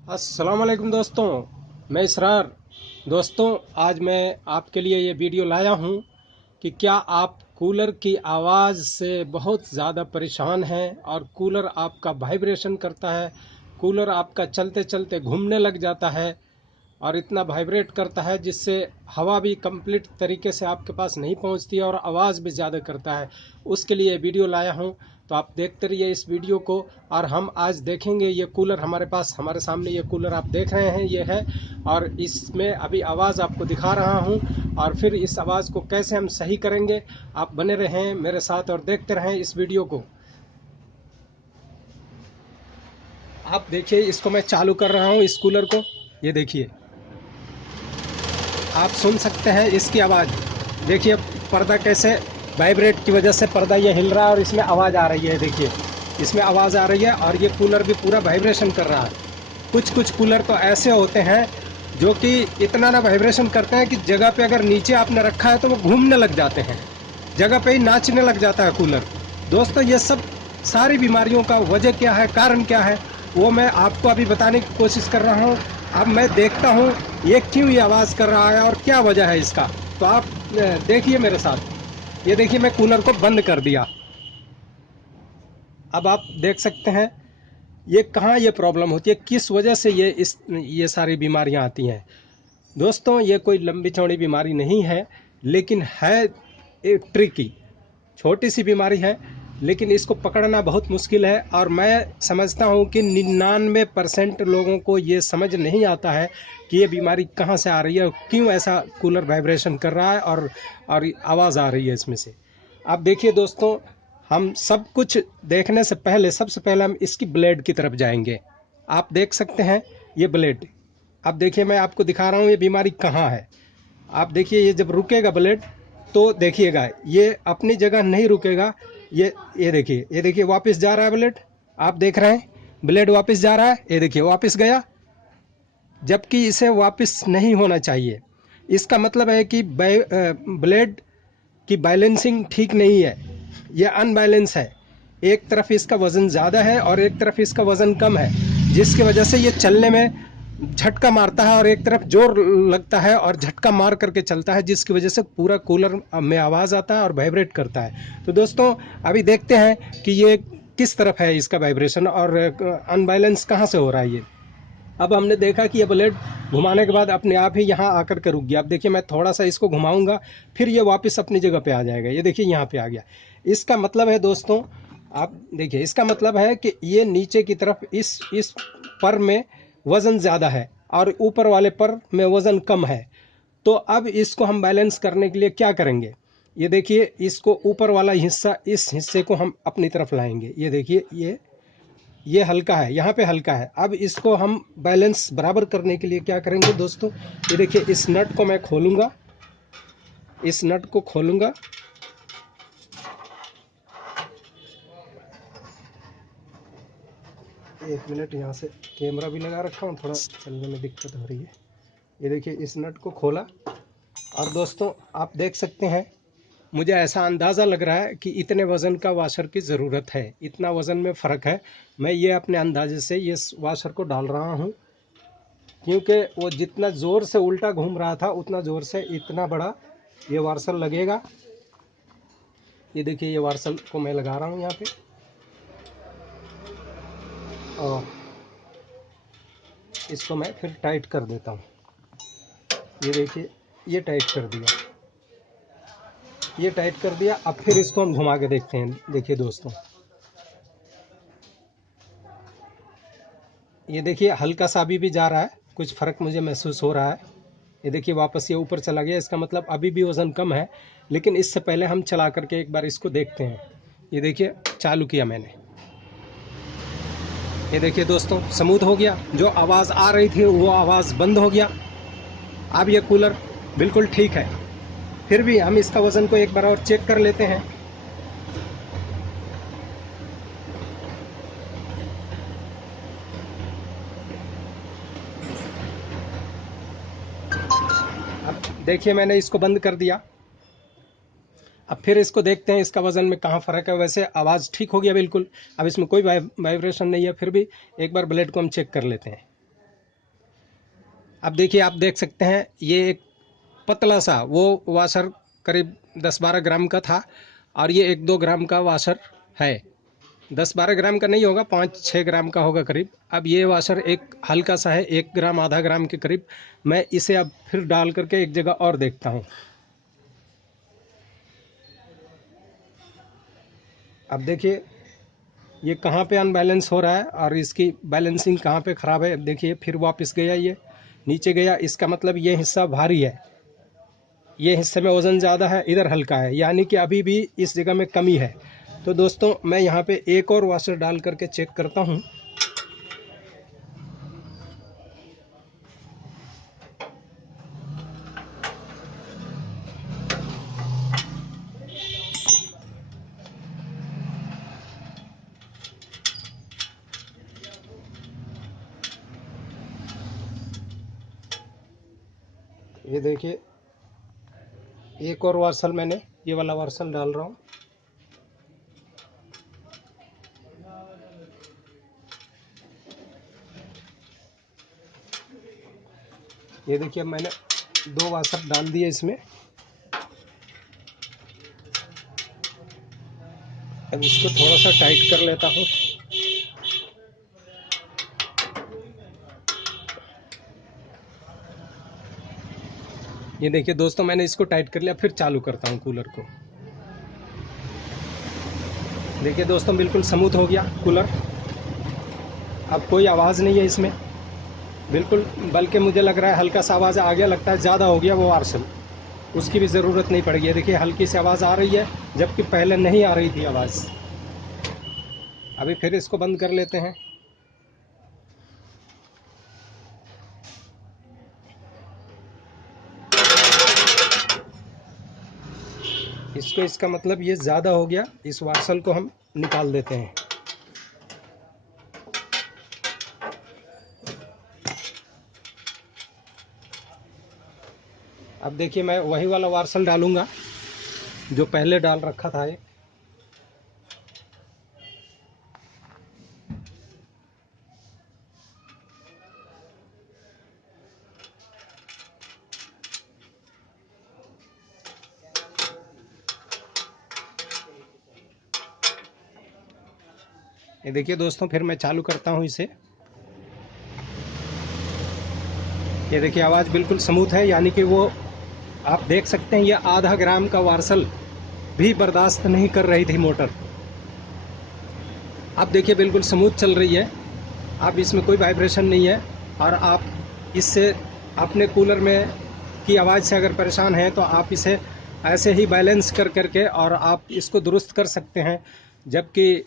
अस्सलाम वालेकुम दोस्तों, मैं इसरार। दोस्तों, आज मैं आपके लिए ये वीडियो लाया हूँ कि क्या आप कूलर की आवाज़ से बहुत ज़्यादा परेशान हैं और कूलर आपका वाइब्रेशन करता है, कूलर आपका चलते चलते घूमने लग जाता है और इतना वाइब्रेट करता है जिससे हवा भी कंप्लीट तरीके से आपके पास नहीं पहुंचती है और आवाज़ भी ज़्यादा करता है। उसके लिए वीडियो लाया हूं, तो आप देखते रहिए इस वीडियो को। और हम आज देखेंगे ये कूलर हमारे पास, हमारे सामने ये कूलर आप देख रहे हैं ये है, और इसमें अभी आवाज़ आपको दिखा रहा हूं और फिर इस आवाज़ को कैसे हम सही करेंगे। आप बने रहें मेरे साथ और देखते रहें इस वीडियो को। आप देखिए, इसको मैं चालू कर रहा हूँ इस कूलर को। ये देखिए, आप सुन सकते हैं इसकी आवाज़। देखिए पर्दा कैसे वाइब्रेट की वजह से पर्दा ये हिल रहा है और इसमें आवाज़ आ रही है। देखिए इसमें आवाज़ आ रही है और ये कूलर भी पूरा वाइब्रेशन कर रहा है। कुछ कुछ कूलर तो ऐसे होते हैं जो कि इतना ना वाइब्रेशन करते हैं कि जगह पे अगर नीचे आपने रखा है तो वो घूमने लग जाते हैं, जगह पे ही नाचने लग जाता है कूलर। दोस्तों, ये सब सारी बीमारियों का वजह क्या है, कारण क्या है, वो मैं आपको अभी बताने की कोशिश कर रहा हूँ। अब मैं देखता हूँ ये क्यों ये आवाज़ कर रहा है और क्या वजह है इसका। तो आप देखिए मेरे साथ। ये देखिए, मैं कूलर को बंद कर दिया। अब आप देख सकते हैं ये कहाँ ये प्रॉब्लम होती है, किस वजह से ये सारी बीमारियाँ आती हैं। दोस्तों, ये कोई लंबी चौड़ी बीमारी नहीं है, लेकिन है एक ट्रिकी, छोटी सी बीमारी है, लेकिन इसको पकड़ना बहुत मुश्किल है। और मैं समझता हूँ कि 99% लोगों को ये समझ नहीं आता है कि ये बीमारी कहाँ से आ रही है, क्यों ऐसा कूलर वाइब्रेशन कर रहा है और आवाज़ आ रही है इसमें से। आप देखिए दोस्तों, हम सब कुछ देखने से पहले सबसे पहले हम इसकी ब्लेड की तरफ जाएंगे। आप देख सकते हैं ये ब्लेड। अब देखिए, मैं आपको दिखा रहा हूँ ये बीमारी कहाँ है। आप देखिए, ये जब रुकेगा ब्लेड तो देखिएगा ये अपनी जगह नहीं रुकेगा। ये देखिए, ये देखिए वापस जा रहा है ब्लेड। आप देख रहे हैं ब्लेड वापस जा रहा है, ये देखिए वापस गया, जबकि इसे वापस नहीं होना चाहिए। इसका मतलब है कि ब्लेड की बैलेंसिंग ठीक नहीं है, ये अनबैलेंस है। एक तरफ इसका वज़न ज़्यादा है और एक तरफ इसका वज़न कम है, जिसकी वजह से ये चलने में झटका मारता है और एक तरफ जोर लगता है और झटका मार करके चलता है, जिसकी वजह से पूरा कूलर में आवाज़ आता है और वाइब्रेट करता है। तो दोस्तों, अभी देखते हैं कि ये किस तरफ है इसका वाइब्रेशन और अनबैलेंस कहाँ से हो रहा है ये। अब हमने देखा कि ये ब्लेड घुमाने के बाद अपने आप ही यहाँ आकर के रुक गया। अब देखिए, मैं थोड़ा सा इसको घुमाऊंगा, फिर ये वापस अपनी जगह पे आ जाएगा। ये देखिए यहाँ पे आ गया। इसका मतलब है दोस्तों, आप देखिए, इसका मतलब है कि ये नीचे की तरफ इस पर में वज़न ज़्यादा है और ऊपर वाले पर में वज़न कम है। तो अब इसको हम बैलेंस करने के लिए क्या करेंगे। ये देखिए, इसको ऊपर वाला हिस्सा, इस हिस्से को हम अपनी तरफ लाएंगे। ये देखिए, ये हल्का है, यहाँ पे हल्का है। अब इसको हम बैलेंस बराबर करने के लिए क्या करेंगे दोस्तों, ये देखिए, इस नट को मैं खोलूँगा, इस नट को खोलूँगा, एक मिनट, यहाँ से कैमरा भी लगा रखा हूँ, थोड़ा चलने में दिक्कत हो रही है। ये देखिए, इस नट को खोला और दोस्तों आप देख सकते हैं, मुझे ऐसा अंदाज़ा लग रहा है कि इतने वज़न का वाशर की ज़रूरत है, इतना वज़न में फ़र्क है। मैं ये अपने अंदाजे से ये वाशर को डाल रहा हूँ, क्योंकि वो जितना ज़ोर से उल्टा घूम रहा था उतना ज़ोर से इतना बड़ा ये वार्सल लगेगा। ये देखिए, ये वार्सल को मैं लगा रहा हूँ यहाँ पे और इसको मैं फिर टाइट कर देता हूँ। ये देखिए, ये टाइट कर दिया, ये टाइट कर दिया। अब फिर इसको हम घुमा के देखते हैं। देखिए दोस्तों, ये देखिए हल्का सा अभी भी जा रहा है, कुछ फ़र्क मुझे महसूस हो रहा है। ये देखिए वापस ये ऊपर चला गया, इसका मतलब अभी भी वज़न कम है। लेकिन इससे पहले हम चला करके एक बार इसको देखते हैं। ये देखिए, चालू किया मैंने, ये देखिए दोस्तों, स्मूथ हो गया। जो आवाज़ आ रही थी वो आवाज़ बंद हो गया। अब ये कूलर बिल्कुल ठीक है। फिर भी हम इसका वज़न को एक बार और चेक कर लेते हैं। अब देखिए, मैंने इसको बंद कर दिया। अब फिर इसको देखते हैं इसका वज़न में कहाँ फ़र्क है। वैसे आवाज़ ठीक हो गया बिल्कुल, अब इसमें कोई वाइब्रेशन नहीं है। फिर भी एक बार ब्लेड को हम चेक कर लेते हैं। अब देखिए, आप देख सकते हैं ये एक पतला सा वो वाशर करीब 10-12 ग्राम का था, और ये 1-2 ग्राम का वाशर है। 10-12 ग्राम का नहीं होगा, 5-6 ग्राम का होगा करीब। अब ये वाशर एक हल्का सा है, 1 ग्राम आधा ग्राम के करीब। मैं इसे अब फिर डाल करके एक जगह और देखता हूँ। अब देखिए ये कहाँ पे अनबैलेंस हो रहा है और इसकी बैलेंसिंग कहाँ पे ख़राब है। अब देखिए फिर वापस गया, ये नीचे गया, इसका मतलब ये हिस्सा भारी है, ये हिस्से में वज़न ज़्यादा है, इधर हल्का है, यानी कि अभी भी इस जगह में कमी है। तो दोस्तों मैं यहाँ पे एक और वाशर डाल करके चेक करता हूँ। ये देखिए एक और वार्सल मैंने ये वाला वार्सल डाल रहा हूँ। ये देखिए मैंने 2 वाशर डाल दिए इसमें। अब इसको थोड़ा सा टाइट कर लेता हूँ। ये देखिए दोस्तों मैंने इसको टाइट कर लिया, फिर चालू करता हूँ कूलर को। देखिए दोस्तों बिल्कुल स्मूथ हो गया कूलर, अब कोई आवाज़ नहीं है इसमें बिल्कुल, बल्कि मुझे लग रहा है हल्का सा आवाज़ आ गया, लगता है ज़्यादा हो गया वो वार्सल, उसकी भी ज़रूरत नहीं पड़ेगी। देखिए हल्की सी आवाज़ आ रही है, जबकि पहले नहीं आ रही थी आवाज़। अभी फिर इसको बंद कर लेते हैं। इसका मतलब ये ज़्यादा हो गया, इस वार्सल को हम निकाल देते हैं। अब देखिए मैं वही वाला वार्सल डालूंगा जो पहले डाल रखा था। ये देखिए दोस्तों फिर मैं चालू करता हूँ इसे। ये देखिए आवाज़ बिल्कुल स्मूथ है, यानी कि वो आप देख सकते हैं ये आधा ग्राम का वार्सल भी बर्दाश्त नहीं कर रही थी मोटर। अब देखिए बिल्कुल स्मूथ चल रही है, अब इसमें कोई वाइब्रेशन नहीं है। और आप इससे अपने कूलर में की आवाज़ से अगर परेशान हैं तो आप इसे ऐसे ही बैलेंस कर करके और आप इसको दुरुस्त कर सकते हैं। जबकि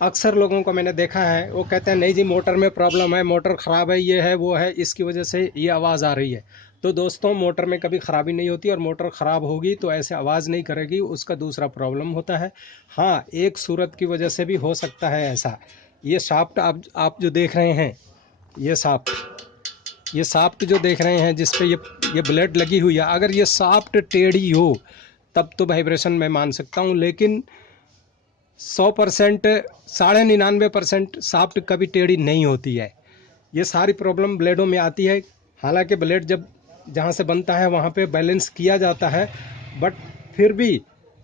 अक्सर लोगों को मैंने देखा है वो कहते हैं नहीं जी मोटर में प्रॉब्लम है, मोटर ख़राब है, ये है वो है, इसकी वजह से ये आवाज़ आ रही है। तो दोस्तों मोटर में कभी ख़राबी नहीं होती, और मोटर ख़राब होगी तो ऐसे आवाज़ नहीं करेगी, उसका दूसरा प्रॉब्लम होता है। हाँ एक सूरत की वजह से भी हो सकता है ऐसा। ये शाफ्ट आप जो देख रहे हैं, ये शाफ्ट जो देख रहे हैं जिस पे ये ब्लेड लगी हुई है, अगर ये शाफ्ट टेढ़ी हो तब तो वाइब्रेशन मैं मान सकता हूँ, लेकिन 100% 99.5% शाफ्ट कभी टेढ़ी नहीं होती है। ये सारी प्रॉब्लम ब्लेडों में आती है। हालांकि ब्लेड जब जहाँ से बनता है वहाँ पे बैलेंस किया जाता है, बट फिर भी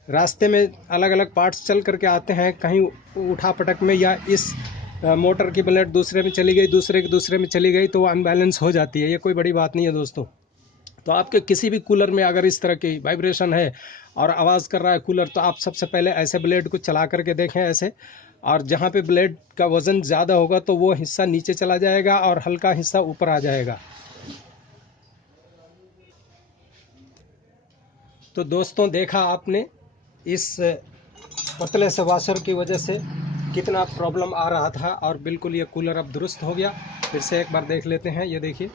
रास्ते में अलग अलग पार्ट्स चल करके आते हैं, कहीं उठा पटक में या इस मोटर की ब्लेड दूसरे में चली गई, दूसरे में चली गई, तो वो अनबैलेंस हो जाती है। ये कोई बड़ी बात नहीं है दोस्तों। तो आपके किसी भी कूलर में अगर इस तरह की वाइब्रेशन है और आवाज़ कर रहा है कूलर, तो आप सबसे पहले ऐसे ब्लेड को चला करके देखें ऐसे, और जहाँ पे ब्लेड का वज़न ज़्यादा होगा तो वो हिस्सा नीचे चला जाएगा और हल्का हिस्सा ऊपर आ जाएगा। तो दोस्तों देखा आपने इस पतले से वाशर की वजह से कितना प्रॉब्लम आ रहा था, और बिल्कुल ये कूलर अब दुरुस्त हो गया। फिर से एक बार देख लेते हैं। ये देखिए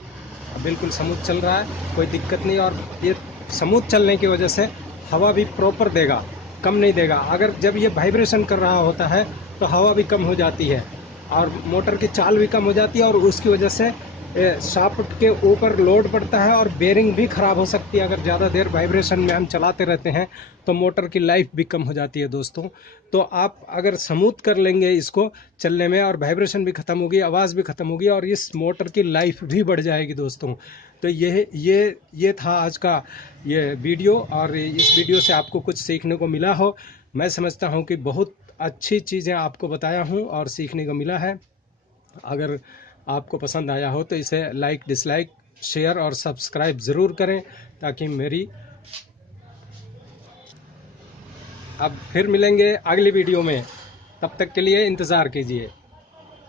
बिल्कुल स्मूथ चल रहा है, कोई दिक्कत नहीं। और ये स्मूथ चलने की वजह से हवा भी प्रॉपर देगा, कम नहीं देगा। अगर जब ये वाइब्रेशन कर रहा होता है तो हवा भी कम हो जाती है और मोटर की चाल भी कम हो जाती है, और उसकी वजह से शाफ्ट के ऊपर लोड पड़ता है और बेरिंग भी ख़राब हो सकती है। अगर ज़्यादा देर वाइब्रेशन में हम चलाते रहते हैं तो मोटर की लाइफ भी कम हो जाती है दोस्तों। तो आप अगर स्मूथ कर लेंगे इसको चलने में, और वाइब्रेशन भी ख़त्म होगी, आवाज़ भी ख़त्म होगी, और इस मोटर की लाइफ भी बढ़ जाएगी दोस्तों। तो ये था आज का ये वीडियो, और इस वीडियो से आपको कुछ सीखने को मिला हो। मैं समझता हूँ कि बहुत अच्छी चीज़ें आपको बताया हूँ और सीखने को मिला है। अगर आपको पसंद आया हो तो इसे लाइक, डिसलाइक, शेयर और सब्सक्राइब ज़रूर करें, ताकि मेरी अब फिर मिलेंगे अगली वीडियो में। तब तक के लिए इंतज़ार कीजिए।